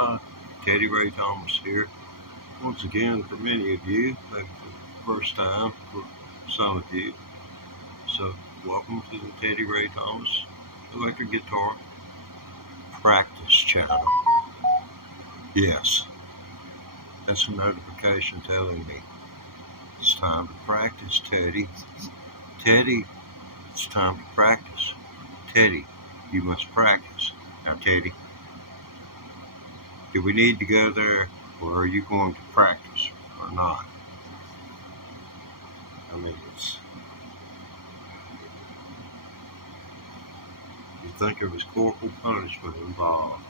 Hi, Teddy Ray Thomas here. Once again, for many of you, maybe for the first time for some of you. So, welcome to the Teddy Ray Thomas Electric Guitar Practice Channel. Yes, that's a notification telling me it's time to practice, Teddy. Teddy, it's time to practice. Teddy, you must practice. Now, Teddy, do we need to go there, or are you going to practice or not? I mean, you think there was corporal punishment involved.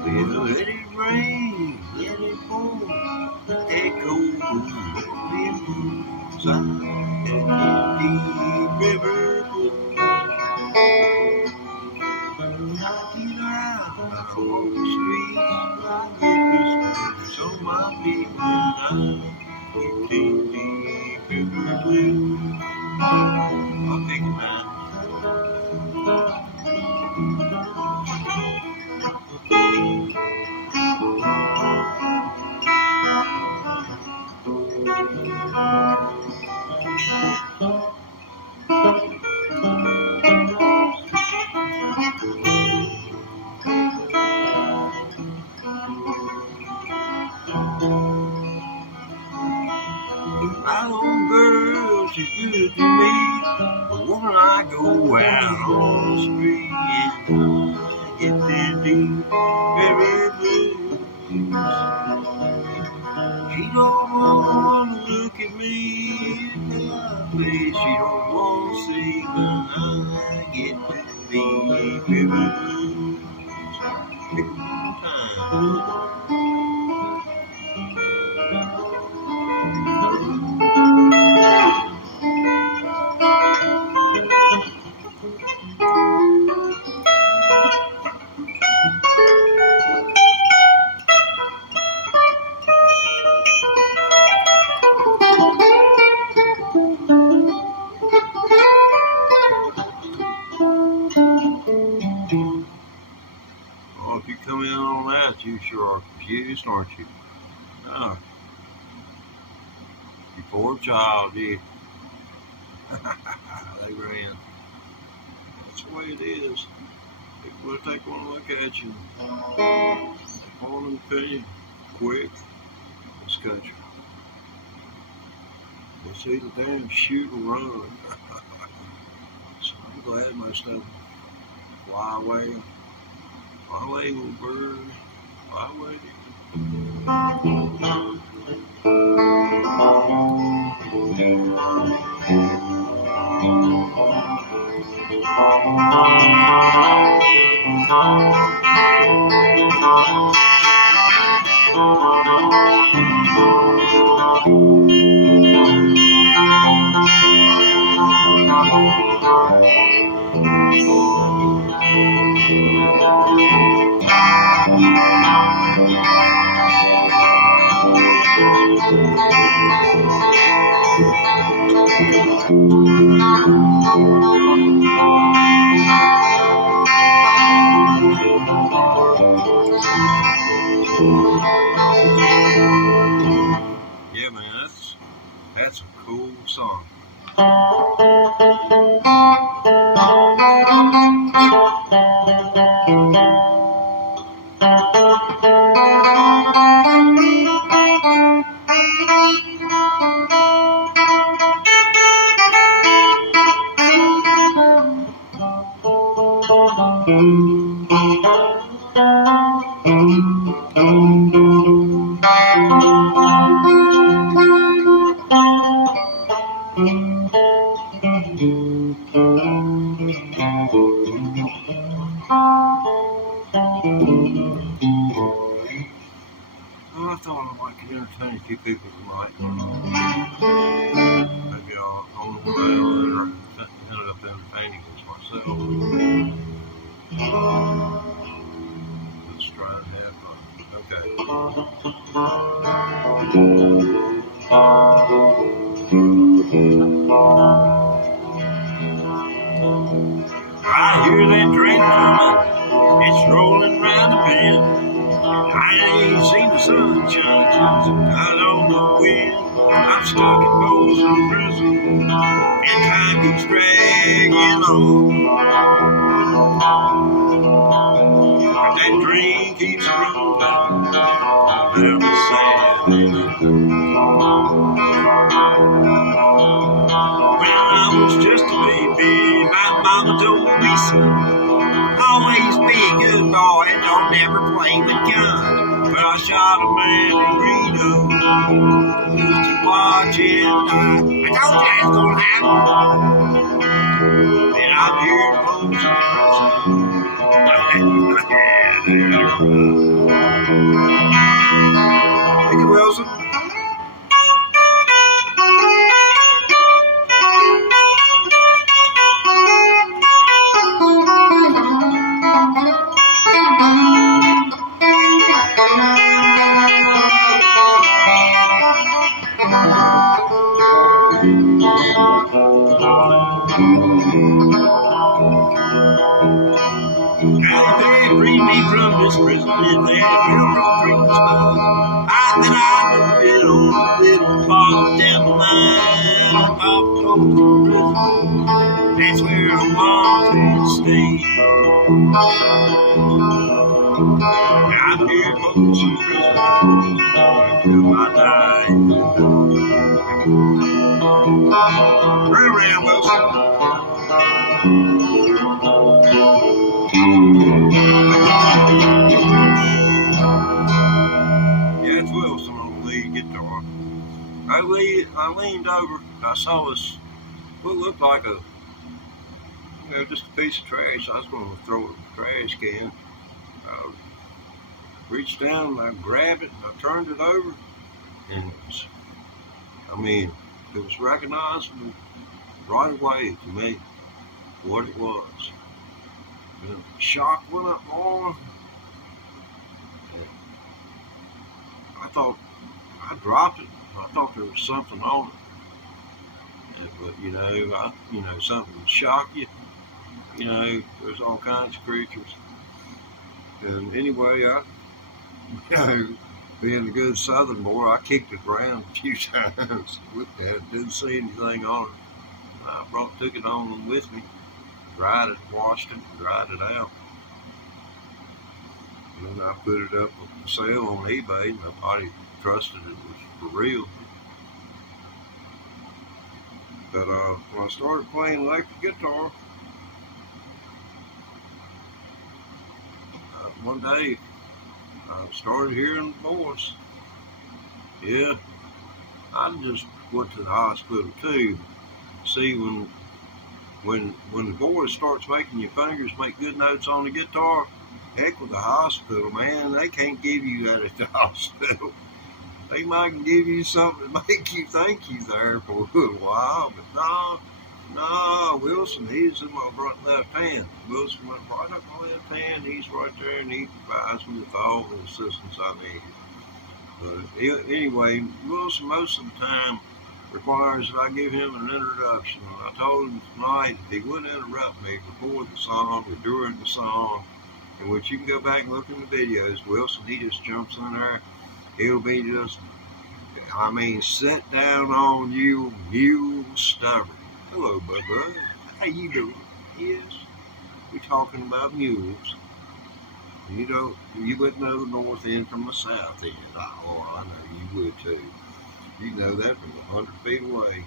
Well, let it rain, let it pour, echo rolling blues. I let the deep river flow. Knock it out on the streets, I get whispers on my feet when I get the deep river blues. I'll take it, man. My old girl, she's good to me. But when I go out on the street, I get that deep river blues. She don't wanna look at me in my face. She don't wanna see when I get that deep river blues. Pick one time. Oh, if you come in on that, you sure are confused, aren't you? Oh, you poor child, you. They ran. That's the way it is. People will take one look at you. They want to opinion quick. This country. It's either damn shoot or run. So I'm glad most of them fly away. Fly away, little bird. Fly away. thought I might could entertain a few people tonight. Maybe I'll own them around or ended up entertaining this myself. Let's try and have fun. Okay. I hear that train coming. It's rolling round the bend. I ain't seen the sunshine since out on the wind. I'm stuck in Folsom Prison, and time keeps dragging on. But that train keeps rolling down the sand. When I was just a baby, my mama told me, son, always be a good boy and don't ever play with guns. But I shot a man in Reno, used to watch him die. I told you that's gonna happen. And I'm here Thank you, Wilson. Now they freed me from this prison and they had railroad trains above. I thought I moved it on a little far down the line. Off Folsom Prison, that's where I want to stay. I'm here in Folsom Prison until I die. Turn around, Wilson. Yeah, it's Wilson on the lead guitar. I leaned over. I saw this, what looked like just a piece of trash. I was going to throw it in the trash can. I reached down and I grabbed it and I turned it over. And it was recognizable right away to me what it was. And the shock went up more. I thought I dropped it. I thought there was something on it. But something would shock you. There's all kinds of creatures. And anyway, being a good Southern boy, I kicked it around a few times. Didn't see anything on it. I took it on with me, dried it, washed it, and dried it out. And then I put it up for sale on eBay. Nobody trusted it was for real. But when I started playing electric guitar, one day I started hearing the voice. Yeah, I just went to the hospital too. See, when the voice starts making your fingers make good notes on the guitar, heck with the hospital, man, they can't give you that at the hospital. They might give you something to make you think you're there for a little while, but no, Wilson, he's in my left hand. Wilson went right up my left hand, he's right there, and he provides me with all the assistance I need. Anyway, Wilson most of the time requires that I give him an introduction. And I told him tonight if he wouldn't interrupt me before the song or during the song, in which you can go back and look in the videos, Wilson, he just jumps in there. He'll be just, sit down on you, mule stubborn. Hello, Bubba. How you doing? Yes, we're talking about mules. You wouldn't know the north end from the south end. Oh, I know you would too. You know that from 100 feet away.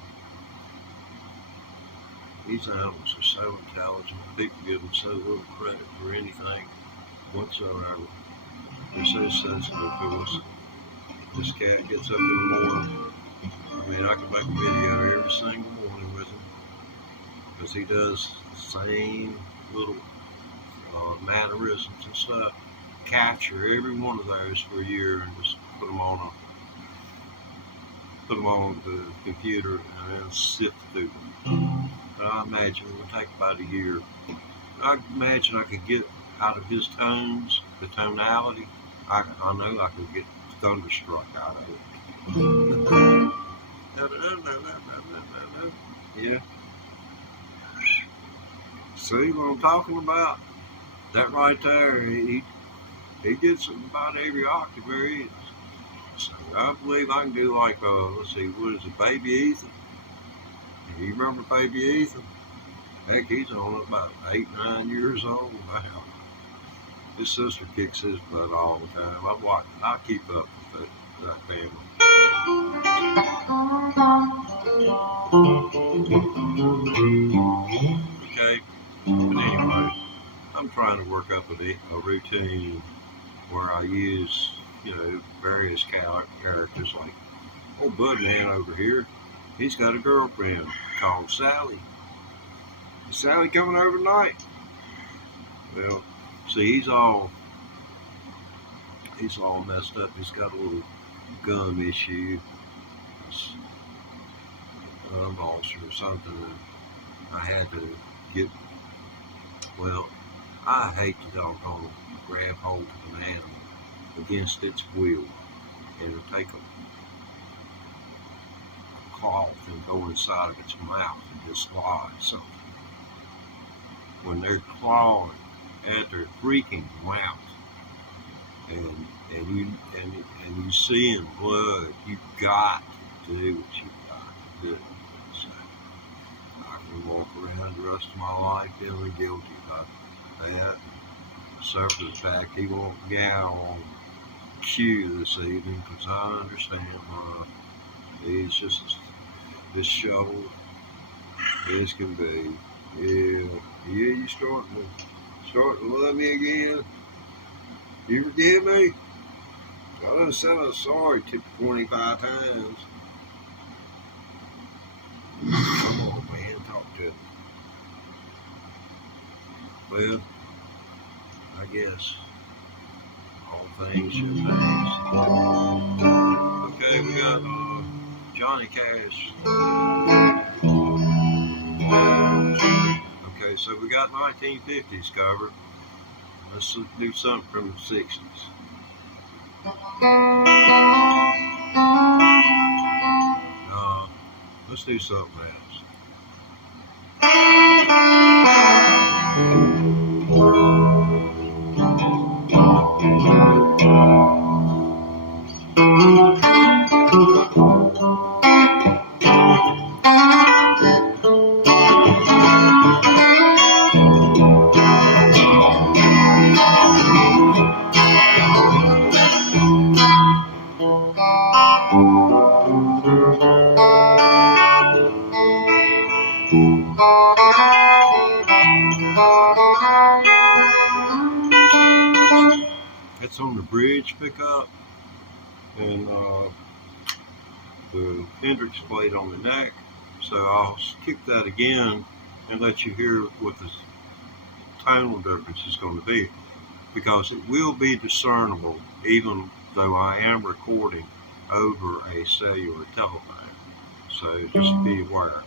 These animals are so intelligent. People give them so little credit for anything whatsoever. They're so sensitive to us. This cat gets up in the morning. I can make a video every single morning with him because he does the same little mannerisms and stuff. Capture every one of those for a year and just put them on the computer and then sift through them. But I imagine it would take about a year. I imagine I could get out of his tones, the tonality. I know I could get Thunderstruck out of it. Yeah. See what I'm talking about? That right there, he gets about every octave there is. So I believe I can do like, let's see, what is it, Baby Ethan? You remember Baby Ethan? Heck, he's only about 8, 9 years old now. His sister kicks his butt all the time. I keep up with that family. Okay, but anyway, I'm trying to work up a routine where I use, various characters like old Budman over here. He's got a girlfriend called Sally. Is Sally coming over tonight? Well, see, he's all messed up. He's got a little gum issue, ulcer or something. And I had to get. Well, I hate to doggone grab hold of an animal against its will and take a cloth and go inside of its mouth and dislodge something. When they're clawing at their freaking mouth and you seeing blood, you got to do what you got to do. So I can walk around the rest of my life feeling guilty about that. Surfer's back, he won't gowl on cue this evening because I understand why. He's just as shoveled as can be. Yeah, you starting to love me again? You forgive me? I done said I'm sorry 25 times. Come on, man, talk to me. Well, I guess all things should pass. Okay, we got Johnny Cash. Okay, so we got 1950s covered. Let's do something from the 60s. Let's do something else. It's on the bridge pickup and the Hendrix plate on the neck. So I'll kick that again and let you hear what the tonal difference is going to be, because it will be discernible even though I am recording over a cellular telephone. So just be aware.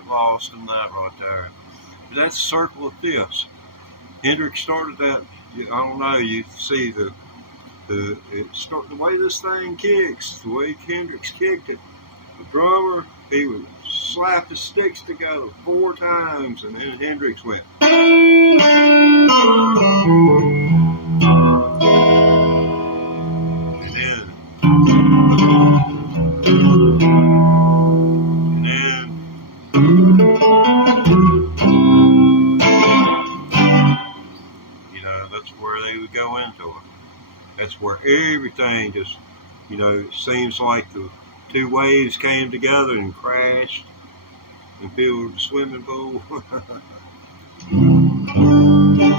get lost in that right there. But that's the circle of fifths. Hendrix started that. I don't know. You see the way this thing kicks, the way Hendrix kicked it. The drummer, he would slap the sticks together 4 times, and then Hendrix went. And that's where they would go into it. That's where everything just, it seems like the 2 waves came together and crashed and filled the swimming pool.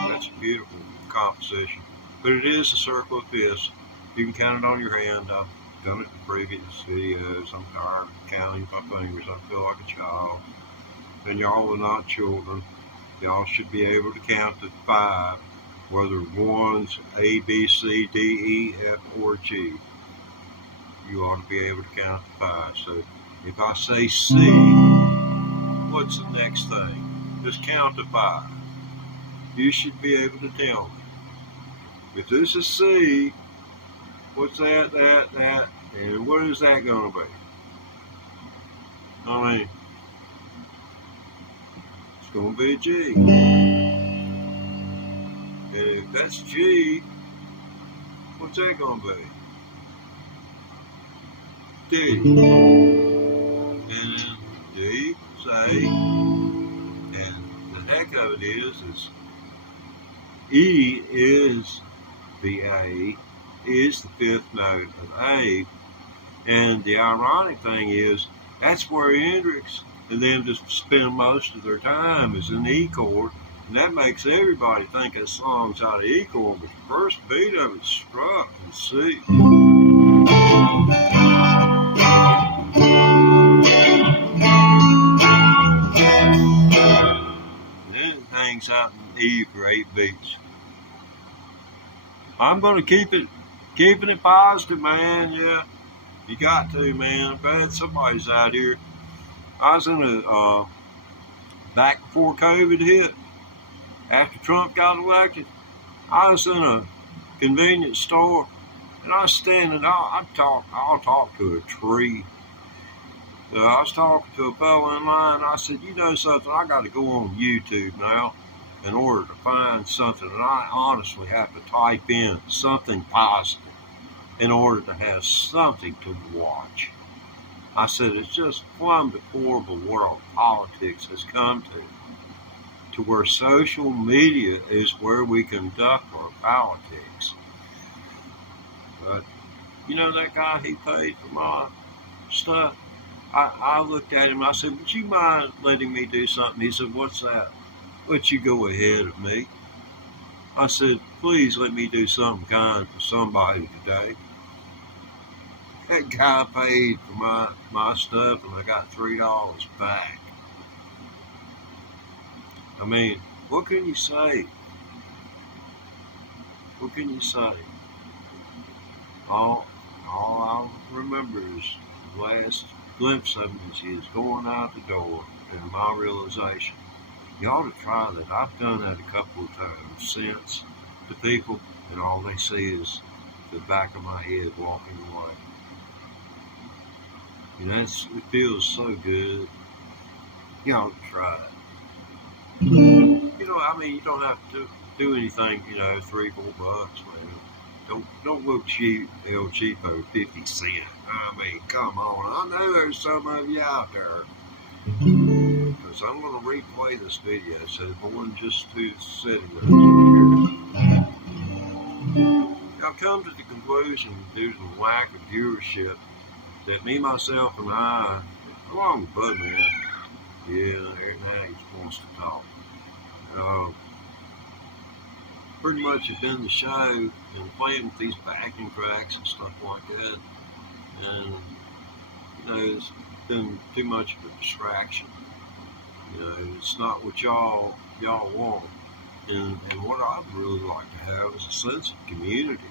That's a beautiful composition. But it is a circle of fifths. You can count it on your hand. I've done it in previous videos. I'm tired of counting my fingers. I feel like a child. And y'all are not children. Y'all should be able to count to 5, whether one's A, B, C, D, E, F, or G. You ought to be able to count to 5. So if I say C, what's the next thing? Just count to 5. You should be able to tell me. If this is C, what's that, and what is that going to be? I mean, it's going to be a G. And if that's G, what's that going to be? D. And then D is A. And the heck of it is E is the A, is the 5th note of A. And the ironic thing is, that's where Hendrix and them just spend most of their time is in the E chord. And that makes everybody think that song's out of E chord, but the first beat of it's struck in C. And then it hangs out in E for 8 beats. I'm going to keeping it positive, man. Yeah, you got to, man. I'm glad somebody's out here. I was in a, back before COVID hit, after Trump got elected, I was in a convenience store, and I was standing, I'll talk to a tree. So I was talking to a fellow in line, and I said, you know something, I got to go on YouTube now in order to find something, and I honestly have to type in something positive in order to have something to watch. I said, it's just plumb deplorable where politics has come to where social media is where we conduct our politics. But, that guy, he paid for my stuff. I looked at him, I said, would you mind letting me do something? He said, what's that? Would you go ahead of me? I said, please let me do something kind for somebody today. That guy paid for my stuff, and I got $3 back. I mean, what can you say? What can you say? All I remember is the last glimpse of me is going out the door, and my realization, you ought to try that. I've done that a couple of times since to people, and all they see is the back of my head walking away. It feels so good. You ought to try it. You don't have to do anything, $3-4 man. Don't look cheap, El Cheapo 50 cents. I mean, come on. I know there's some of you out there. Because I'm going to replay this video so more than just 2 sitting there. I've come to the conclusion, due to the lack of viewership, that me, myself, and I, along with Bud Man, Eric Nagy wants to talk, pretty much have been the show and playing with these backing tracks and stuff like that. And, it's been too much of a distraction. It's not what y'all want. And what I'd really like to have is a sense of community.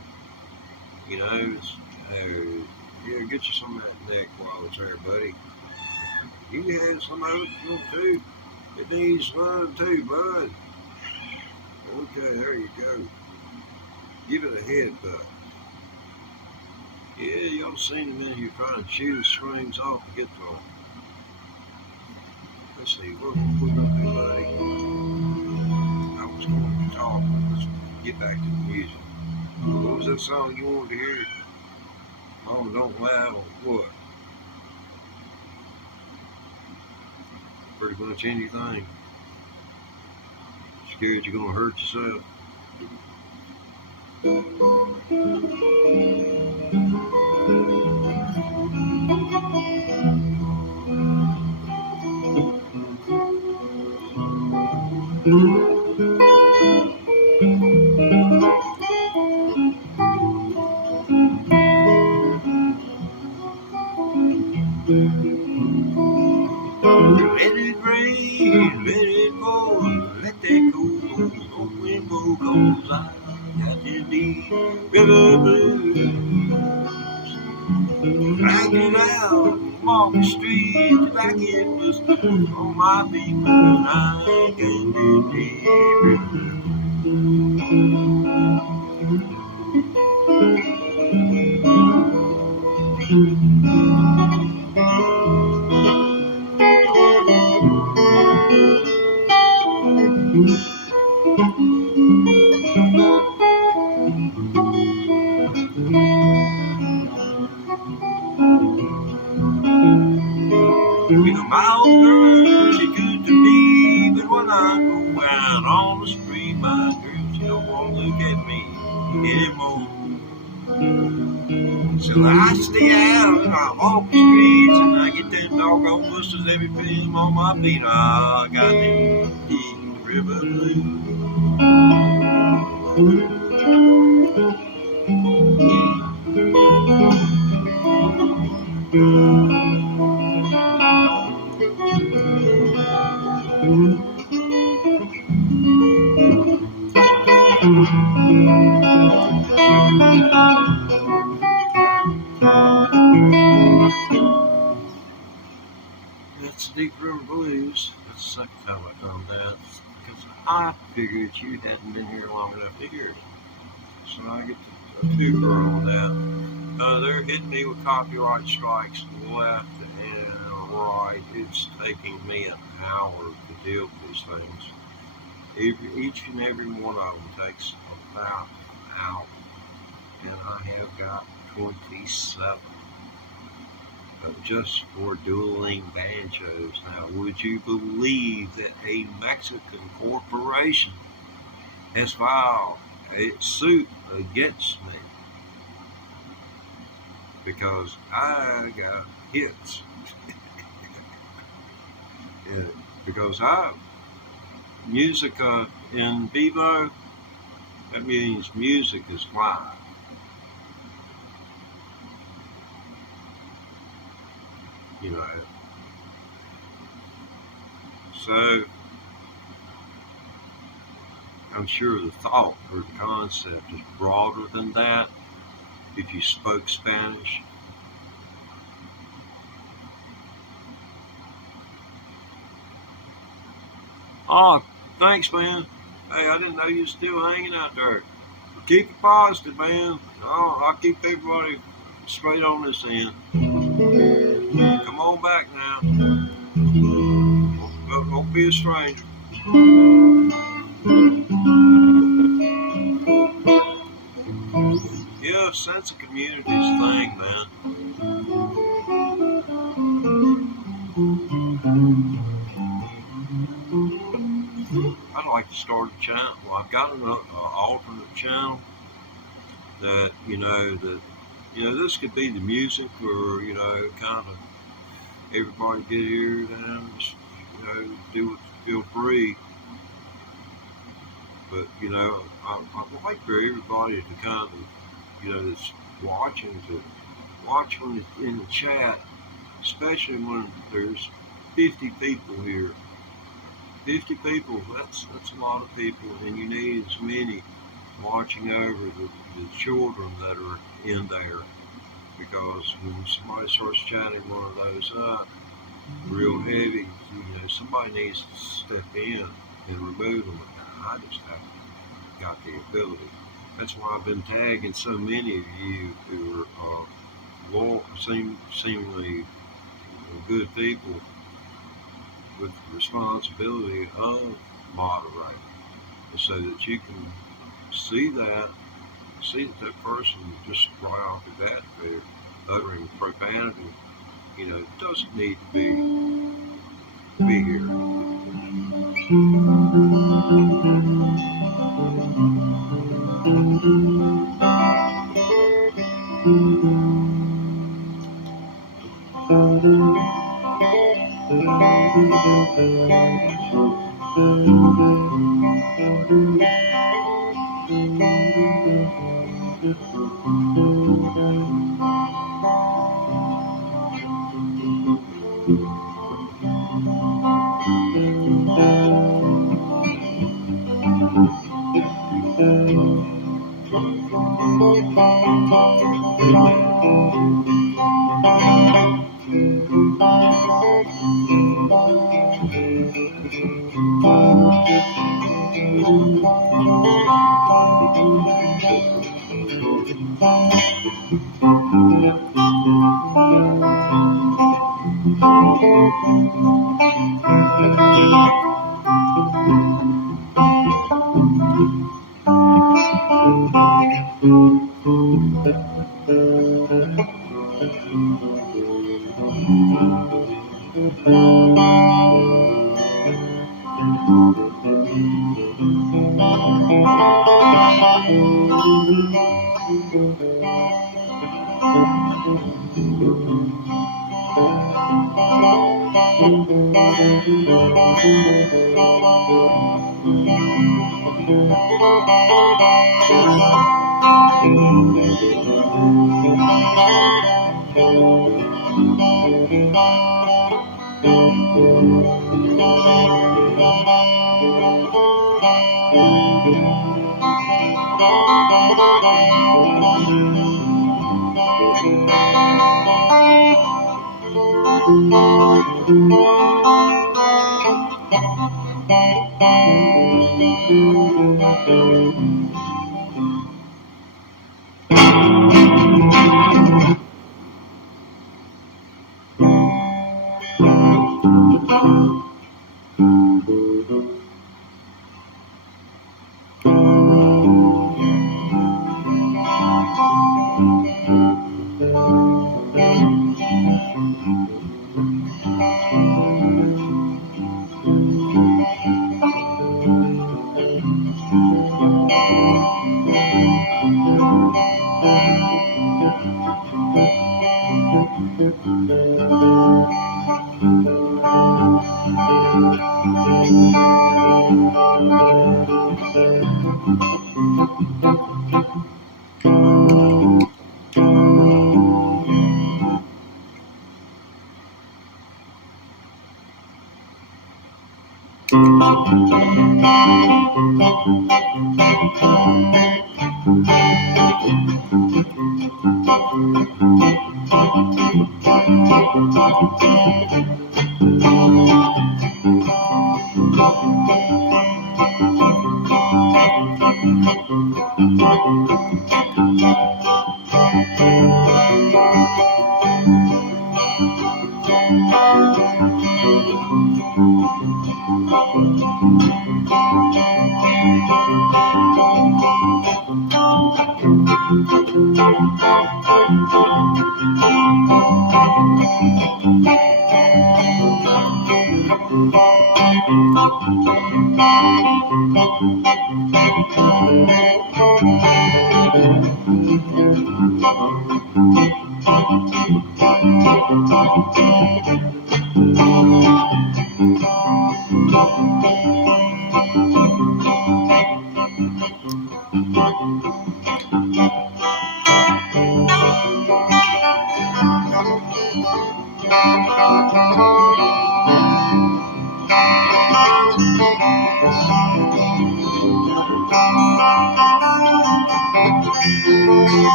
Get you some of that neck while it's there, buddy. You had some of it you want too. It needs love too, bud. Okay, there you go. Give it a headbutt. Yeah, y'all seen him in here trying to chew the strings off the guitar. Let's see, we're gonna put up here, buddy. I was going to talk, but let's get back to the music. What was that song you wanted to hear? Mama Don't Laugh or what? Pretty much anything. Scared you're gonna hurt yourself. Let it rain, let it pour, let that cool wind blow, 'cause I got to be river blues. I get out, walk the streets like it was on my feet, but I can do river. You know, my old girl, she good to me, but when I go out on the street, my girl, she don't want to look at me anymore. So I stay out and I walk the streets and I get them doggone blisters every time on my feet. I got them deep river blues. That's the Deep River Blues. That's the second time I've done that. Because I figured you hadn't been here long enough to hear it. So I get a twofer on that. They're hitting me with copyright strikes left and right. It's taking me an hour to deal with these things. Each and every one of them takes about an hour. And I have got 27. Just for dueling banjos. Now, would you believe that a Mexican corporation has filed a suit against me because I got hits? Because musica in vivo, that means music is live. You know, so I'm sure the thought or the concept is broader than that if you spoke Spanish. Oh, thanks, man. Hey, I didn't know you were still hanging out there. Keep it positive, man. I'll keep everybody straight on this end. Come on back now. Don't be a stranger. Yeah, sense of community is a thing, man. I'd like to start a channel. Well, I've got an alternate channel that this could be the music or kind of everybody get here and just do it, feel free. But I'd like for everybody to kind of that's watching to watch when it's in the chat, especially when there's 50 people here. 50 people, that's a lot of people, and you need as many watching over the children that are in there, because when somebody starts chatting one of those up, real heavy, somebody needs to step in and remove them. I just haven't got the ability. That's why I've been tagging so many of you who are seemingly good people with the responsibility of moderating, so that you can see that that person just right off the bat they're uttering profanity, doesn't need to be here.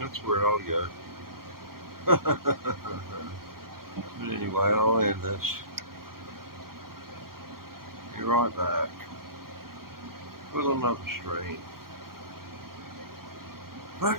That's where I'll go. But anyway, I'll end this. Be right back with another stream. But